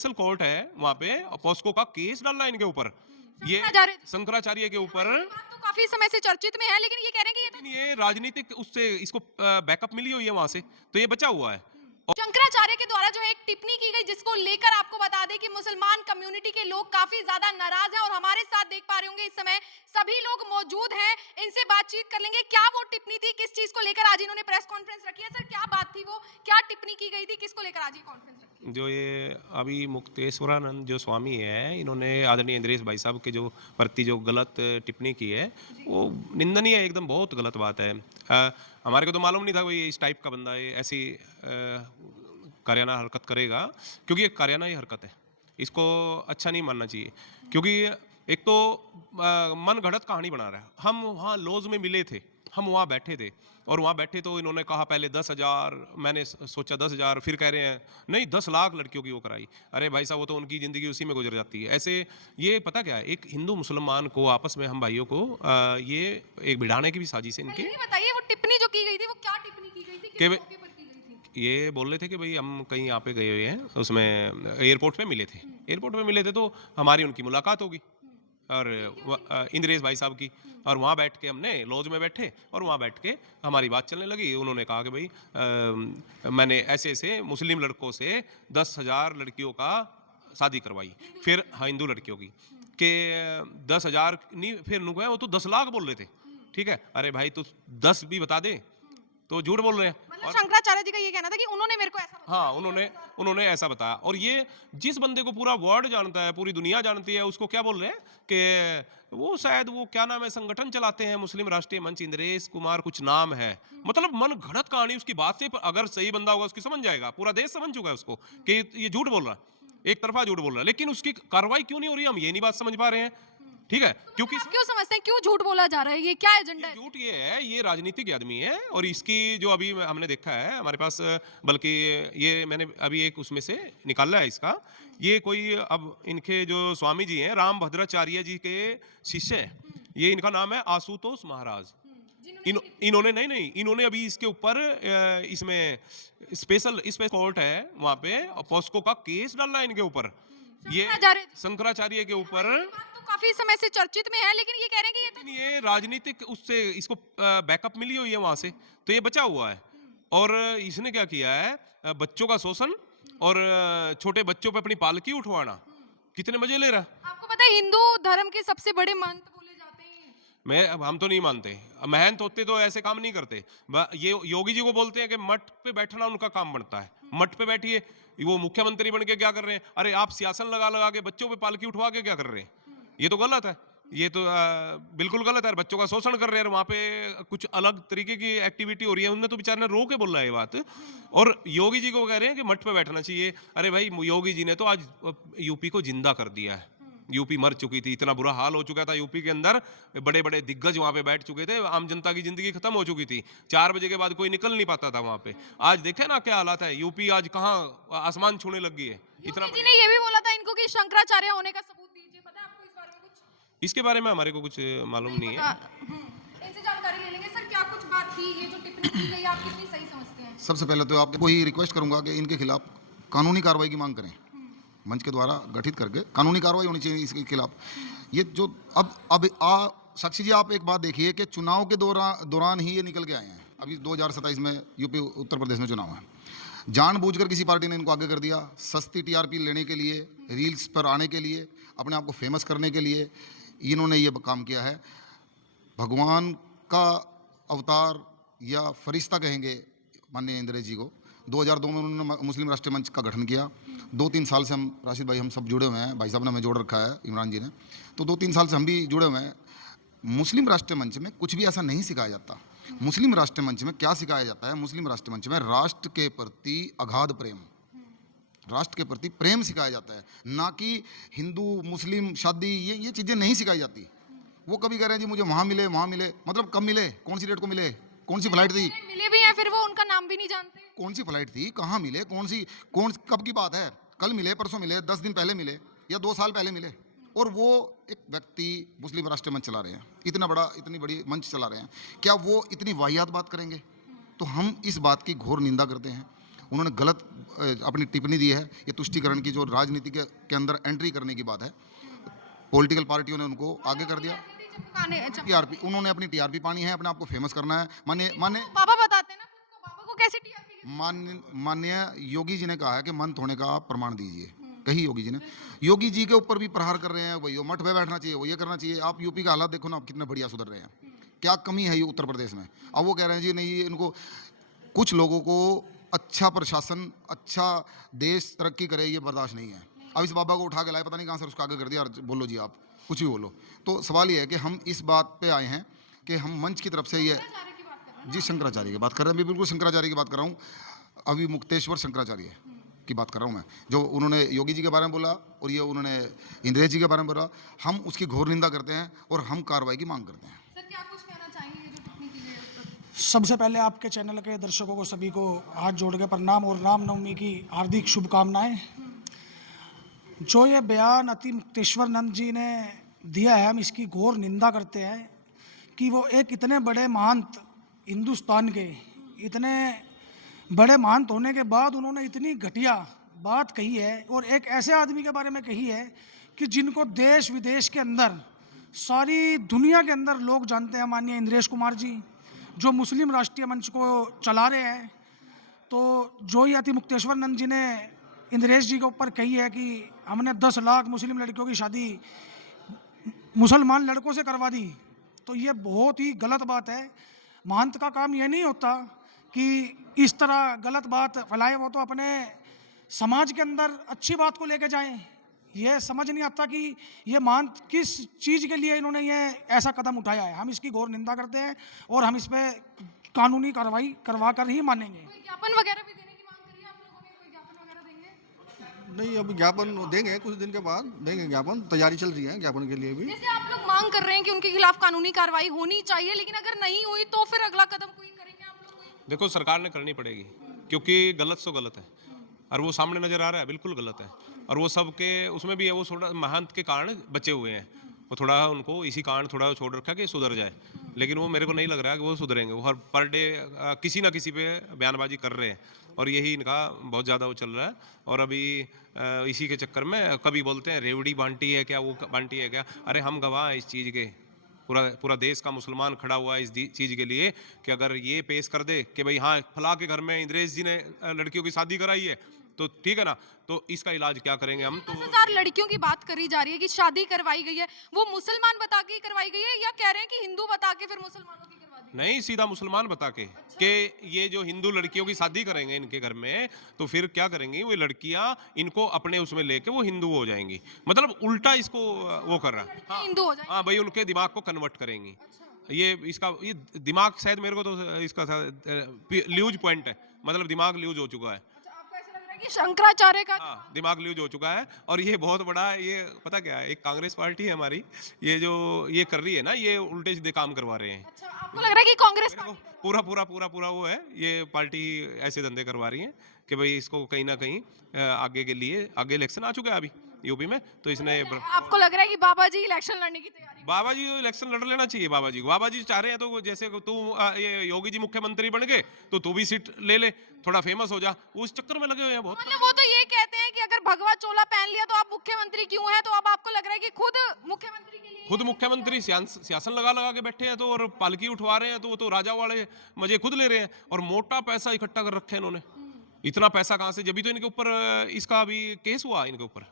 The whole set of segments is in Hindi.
कोर्ट है वहां पे, पॉस्को का केस डालना है इनके ऊपर, ये शंकराचार्य के ऊपर। तो काफी समय से चर्चित में है, लेकिन ये कह रहे हैं कि लेकिन ये राजनीतिक उससे इसको बैकअप मिली हुई है वहां से, तो ये बचा हुआ है। शंकराचार्य के द्वारा जो है एक टिप्पणी की गई, जिसको लेकर आपको बता दें कि मुसलमान कम्युनिटी के लोग काफी ज्यादा नाराज हैं और हमारे साथ देख पा रहे होंगे इस समय सभी लोग मौजूद हैं, इनसे बातचीत कर लेंगे। क्या वो टिप्पणी थी, किस चीज को लेकर आज इन्होंने प्रेस कॉन्फ्रेंस रखी है? सर, क्या बात थी वो, क्या टिप्पणी की गई थी, किसको लेकर आज ये कॉन्फ्रेंस रखी है? जो ये अभी मुक्तेश्वरानंद जो स्वामी है, इन्होंने आदरणीय इंद्रेश भाई साहब के जो प्रति जो गलत टिप्पणी की है, वो निंदनीय है, एकदम बहुत गलत बात है। हमारे को तो मालूम नहीं था कोई इस टाइप का बंदा है, ऐसी कारियाना हरकत करेगा, क्योंकि ये कारियाना ही हरकत है, इसको अच्छा नहीं मानना चाहिए। क्योंकि एक तो मन घड़त कहानी बना रहा है। हम वहाँ लॉज में मिले थे, हम वहाँ बैठे थे, और वहाँ बैठे तो इन्होंने कहा पहले 10,000, मैंने सोचा 10,000, फिर कह रहे हैं नहीं 10 लाख लड़कियों की वो कराई। अरे भाई साहब, वो तो उनकी ज़िंदगी उसी में गुजर जाती है। ऐसे ये पता क्या है, एक हिंदू मुसलमान को आपस में, हम भाइयों को ये एक भिड़ाने की भी साजिश है इनकी। ये बताइए, वो टिप्पणी जो की गई थी वो क्या टिप्पणी की गई थी, किस कि मौके पर की गई थी? ये बोल रहे थे कि भाई हम कहीं यहाँ पे गए हुए हैं, उसमें एयरपोर्ट पे मिले थे, एयरपोर्ट पे मिले थे, तो हमारी उनकी मुलाकात होगी, और इंद्रेश भाई साहब की, और वहाँ बैठ के हमने लॉज में बैठे, और वहाँ बैठ के हमारी बात चलने लगी। उन्होंने कहा कि भाई मैंने ऐसे ऐसे मुस्लिम लड़कों से 10,000 लड़कियों का शादी करवाई, फिर हाँ हिंदू लड़कियों की, कि 10,000 नहीं, फिर उनको वो तो 10 लाख बोल रहे थे। ठीक है, अरे भाई तू 10 भी बता दे, तो झूठ बोल रहे हैं। मतलब शंकराचार्य जी का ये कहना था कि उन्होंने मेरे को ऐसा बताया। हाँ, उन्होंने ऐसा बताया, और ये जिस बंदे को पूरा वर्ल्ड जानता है, पूरी दुनिया जानती है, उसको क्या बोल रहे हैं कि वो शायद वो क्या नाम है, संगठन चलाते हैं मुस्लिम राष्ट्रीय मंच, इंद्रेश कुमार कुछ नाम है। मतलब मन घड़त कहानी उसकी बात से, अगर सही बंदा होगा उसकी समझ जाएगा, पूरा देश समझ चुका है उसको कि ये झूठ बोल रहा है, एक तरफा झूठ बोल रहा है। लेकिन उसकी कार्रवाई क्यों नहीं हो रही, हम ये नहीं बात समझ पा रहे हैं। ठीक है, क्योंकि आप क्यों समझते हैं, क्यों झूठ बोला जा रहा है, ये क्या एजेंडा है? झूठ ये है, ये राजनीतिक आदमी है, और इसकी जो अभी हमने देखा है हमारे पास, बल्कि ये मैंने अभी एक उसमें से निकाला है इसका, ये कोई अब इनके जो स्वामी जी हैं, राम भद्राचार्य जी के शिष्य हैं, ये इनका नाम है आशुतोष महाराज। इन्होंने नहीं, इन्होंने अभी इसके ऊपर इसमें स्पेशल कोर्ट है वहां पे, पॉस्को का केस डालना है इनके ऊपर, ये शंकराचार्य के ऊपर। तो काफी समय से चर्चित में है, लेकिन ये कह रहे हैं कि ये लेकिन ये राजनीतिक उससे इसको बैकअप मिली हुई है वहां से, तो ये बचा हुआ है। और इसने क्या किया है, बच्चों का शोषण, और छोटे बच्चों पे अपनी पालकी उठवाना, कितने मजे ले रहा है। आपको पता है हिंदू धर्म के सबसे बड़े महंत बोले जाते हैं। हम तो नहीं मानते, महंत होते तो ऐसे काम नहीं करते। ये योगी जी को बोलते हैं कि मठ पे बैठना उनका काम बनता है, मठ पे बैठिए। वो मुख्यमंत्री बन के क्या कर रहे हैं, अरे आप सियासन लगा लगा के बच्चों पे पालकी उठवा के क्या कर रहे हैं, ये तो गलत है। ये तो बिल्कुल गलत है, बच्चों का शोषण कर रहे हैं, वहां पे कुछ अलग तरीके की एक्टिविटी हो रही है, उनने तो बेचारे ने रो के बोला है ये बात। और योगी जी को कह रहे हैं कि मठ पे बैठना चाहिए। अरे भाई, योगी जी ने तो आज यूपी को जिंदा कर दिया है। यूपी मर चुकी थी, इतना बुरा हाल हो चुका था यूपी के अंदर, बड़े बड़े दिग्गज वहां पे बैठ चुके थे, आम जनता की जिंदगी खत्म हो चुकी थी, 4 बजे के बाद कोई निकल नहीं पाता था वहां पे। आज देखे ना क्या हालात है, यूपी आज कहाँ आसमान छूने लग गई है। इतना योगी जी ने ये भी बोला था इनको कि शंकराचार्य होने का सबूत दीजिए, पता है आपको इस बारे में कुछ? इसके बारे में हमारे को कुछ मालूम नहीं है। इनसे जानकारी ले लेंगे। सर, क्या कुछ बात थी, ये जो टिप्पणी की गई आप कितनी सही समझते हैं? सबसे पहले तो आपको ही रिक्वेस्ट करूंगा कि इनके खिलाफ कानूनी कार्रवाई की मांग करें, मंच के द्वारा गठित करके कानूनी कार्रवाई होनी चाहिए इसके खिलाफ। ये जो अब साक्षी जी, आप एक बात देखिए कि चुनाव के दौरान ही ये निकल के आए हैं। अभी 2027 में यूपी उत्तर प्रदेश में चुनाव है, जानबूझकर किसी पार्टी ने इनको आगे कर दिया, सस्ती टीआरपी लेने के लिए, रील्स पर आने के लिए, अपने आप को फेमस करने के लिए इन्होंने ये काम किया है। भगवान का अवतार या फरिश्ता कहेंगे माननीय इंद्रेश जी को। 2002 में उन्होंने मुस्लिम राष्ट्रीय मंच का गठन किया। 2-3 साल से हम, राशिद भाई, हम सब जुड़े हुए हैं, भाई साहब ने हमें जोड़ रखा है, इमरान जी ने, तो 2-3 साल से हम भी जुड़े हुए हैं। मुस्लिम राष्ट्रीय मंच में कुछ भी ऐसा नहीं सिखाया जाता। मुस्लिम राष्ट्रीय मंच में क्या सिखाया जाता है, मुस्लिम राष्ट्रीय मंच में राष्ट्र के प्रति अगाध प्रेम, राष्ट्र के प्रति प्रेम सिखाया जाता है, ना कि हिंदू मुस्लिम शादी, ये चीज़ें नहीं सिखाई जाती। वो कभी कह रहे हैं जी मुझे वहाँ मिले, मतलब कब मिले, कौन सी डेट को मिले, कौन सी फ्लाइट थी, मिले भी हैं, फिर वो उनका नाम भी नहीं जानते। कौन सी फ्लाइट थी, कहाँ मिले, कब की बात है, कल मिले, परसों मिले, 10 दिन पहले मिले, या 2 साल पहले मिले। और वो एक व्यक्ति मुस्लिम राष्ट्रीय मंच चला रहे हैं, इतनी बड़ी मंच चला रहे हैं, क्या वो इतनी वाहियात बात करेंगे? तो हम इस बात की घोर निंदा करते हैं। उन्होंने गलत अपनी टिप्पणी दी है। ये तुष्टिकरण की जो राजनीति के अंदर एंट्री करने की बात है, पॉलिटिकल पार्टियों ने उनको आगे कर दिया। टीआरपी, उन्होंने अपनी टीआरपी पानी है, अपने आप को फेमस करना है। मान्य बाबा बताते हैं ना खुद को, बाबा को कैसे टीआरपी? माननीय योगी जी ने कहा है कि मंथ होने का आप प्रमाण दीजिए, कही योगी जी ने। योगी जी के ऊपर भी प्रहार कर रहे हैं, वही वो मठ पे बैठना चाहिए, वो ये करना चाहिए। आप यूपी का हालात देखो ना, आप कितने बढ़िया सुधर रहे हैं, क्या कमी है ये उत्तर प्रदेश में। अब वो कह रहे हैं जी नहीं, इनको कुछ लोगों को अच्छा प्रशासन, अच्छा देश तरक्की करे, ये बर्दाश्त नहीं है। अब इस बाबा को उठा के लाए, पता नहीं कहाँ से उसका आगे कर दिया, और बोलो जी आप कुछ भी बोलो। तो सवाल ये है कि हम इस बात पे आए हैं कि हम मंच की तरफ से ये, जी शंकराचार्य की बात कर रहे हैं, मैं बिल्कुल शंकराचार्य की बात कर रहा हूँ, अभी मुक्तेश्वर शंकराचार्य की बात कर रहा हूँ मैं, जो उन्होंने योगी जी के बारे में बोला और ये उन्होंने इंद्रेश जी के बारे में बोला। हम उसकी घोर निंदा करते हैं और हम कार्रवाई की मांग करते हैं। सर क्या कुछ कहना चाहेंगे ये जो टिप्पणी की गई है उस पर? सबसे पहले आपके चैनल के दर्शकों को सभी को हाथ जोड़ के प्रणाम और रामनवमी की हार्दिक शुभकामनाएं। जो ये बयान अति मुक्तेश्वर नंद जी ने दिया है, हम इसकी घोर निंदा करते हैं कि वो एक इतने बड़े महंत हिंदुस्तान के, इतने बड़े महंत होने के बाद उन्होंने इतनी घटिया बात कही है, और एक ऐसे आदमी के बारे में कही है कि जिनको देश विदेश के अंदर, सारी दुनिया के अंदर लोग जानते हैं, माननीय इंद्रेश कुमार जी जो मुस्लिम राष्ट्रीय मंच को चला रहे हैं। तो जो ये अति मुक्तेश्वर नंद जी ने इंद्रेश जी के ऊपर कही है कि हमने 10 लाख मुस्लिम लड़कियों की शादी मुसलमान लड़कों से करवा दी, तो ये बहुत ही गलत बात है। महंत का काम ये नहीं होता कि इस तरह गलत बात फैलाए, वो तो अपने समाज के अंदर अच्छी बात को लेके जाएं। ये समझ नहीं आता कि ये महंत किस चीज़ के लिए इन्होंने ये ऐसा कदम उठाया है। हम इसकी घोर निंदा करते हैं और हम इस पर कानूनी कार्रवाई करवा कर ही मानेंगे। कोई ज्ञापन वगैरह भी देने की मांग करी है आप लोगों ने? कोई ज्ञापन वगैरह देंगे? नहीं, अभी ज्ञापन देंगे, कुछ दिन के बाद देंगे ज्ञापन, तैयारी चल रही है ज्ञापन के लिए भी। जैसे आप लोग मांग कर रहे हैं कि उनके खिलाफ कानूनी कार्रवाई होनी चाहिए, लेकिन अगर नहीं हुई तो फिर अगला कदम कोई करेंगे आप लोग? देखो सरकार ने करनी पड़ेगी, क्योंकि गलत तो गलत है और वो सामने नजर आ रहा है, बिल्कुल गलत है। और वो सबके उसमें भी है, वो थोड़ा महंत के कारण बचे हुए हैं, वो थोड़ा उनको इसी कारण थोड़ा छोड़ रखा कि सुधर जाए, लेकिन वो मेरे को नहीं लग रहा है कि वो सुधरेंगे। वो हर पर डे किसी ना किसी पे बयानबाजी कर रहे हैं और यही इनका बहुत ज़्यादा वो चल रहा है। और अभी इसी के चक्कर में कभी बोलते हैं रेवड़ी बांटी है क्या, वो बांटी है क्या। अरे हम गवाह हैं इस चीज़ के, पूरा देश का मुसलमान खड़ा हुआ है इस चीज़ के लिए कि अगर ये पेश कर दे कि भाई हाँ फला के घर में इंद्रेश जी ने लड़कियों की शादी कराई है, तो ठीक है ना, तो इसका इलाज क्या करेंगे हम। तो 10,000 लड़कियों की बात करी जा रही है कि शादी करवाई गई है, वो मुसलमान बता के ही करवाई गई है या कह रहे हैं कि हिंदू बता के फिर मुसलमानों की करवा दी? नहीं, सीधा मुसलमान बता के कि ये जो हिंदू लड़कियों की शादी करेंगे इनके घर में, तो फिर क्या करेंगी वो लड़कियां, इनको अपने उसमें लेके वो हिंदू हो जाएंगी। मतलब उल्टा इसको वो कर रहा है। हाँ, हिंदू हो जाए? हाँ भाई, उनके दिमाग को कन्वर्ट करेंगी। ये दिमाग शायद मेरे को तो इसका ल्यूज पॉइंट है, मतलब दिमाग ल्यूज हो चुका है। अच्छा, आपको ऐसा लग रहा है कि शंकराचार्य का हाँ, दिमाग लूज हो चुका है। और ये बहुत बड़ा, ये पता क्या है, एक कांग्रेस पार्टी है हमारी, ये जो ये कर रही है ना, ये उल्टे सीधे काम करवा रहे हैं। अच्छा, आपको लग रहा है कि कांग्रेस मेरे को पूरा वो है, ये पार्टी ऐसे धंधे करवा रही है कि भाई इसको कहीं ना कहीं आगे के लिए, आगे इलेक्शन आ चुका है अभी यूपी में, तो इसने आपको लग रहा है कि बाबा जी इलेक्शन लड़ने की तैयारी? बाबा जी इलेक्शन लड़ लेना चाहिए। बाबा जी चाह रहे हैं, तो जैसे तू ये योगी जी मुख्यमंत्री बन गए तो तू भी सीट ले ले, थोड़ा फेमस हो जा, वो उस चक्कर में लगे हुए हैं बहुत। मतलब वो तो ये कहते हैं कि अगर भगवा चोला पहन लिया तो आप मुख्यमंत्री क्यों हैं? तो अब आपको लग रहा है कि खुद मुख्यमंत्री के लिए, खुद मुख्यमंत्री सियासन लगा के बैठे हैं, तो और पालकी उठवा रहे हैं, तो वो तो राजा वाले मजे खुद ले रहे हैं। और मोटा पैसा इकट्ठा कर रखे हैं इन्होंने। इतना पैसा कहाँ से, जब भी तो इनके ऊपर इसका अभी केस हुआ इनके ऊपर,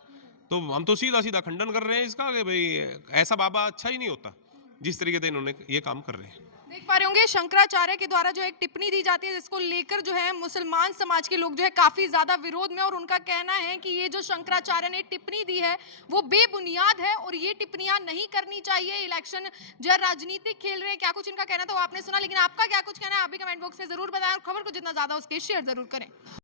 तो हम तो सीधा खंडन कर रहे हैं इसका कि भाई ऐसा बाबा अच्छा ही नहीं होता जिस तरीके से इन्होंने ये काम कर रहे हैं। देख पा रहे होंगे शंकराचार्य के द्वारा जो एक टिप्पणी दी जाती है, जिसको लेकर जो है मुसलमान समाज के लोग जो है काफी ज्यादा विरोध में, और उनका कहना है कि ये जो शंकराचार्य ने टिप्पणी दी है वो बेबुनियाद है और ये टिप्पणियां नहीं करनी चाहिए। इलेक्शन जो है राजनीतिक खेल रहे हैं, क्या कुछ इनका कहना था वो आपने सुना, लेकिन आपका क्या कुछ कहना है आप भी कमेंट बॉक्स में जरूर बताएं और खबर को जितना ज्यादा उसके शेयर जरूर करें।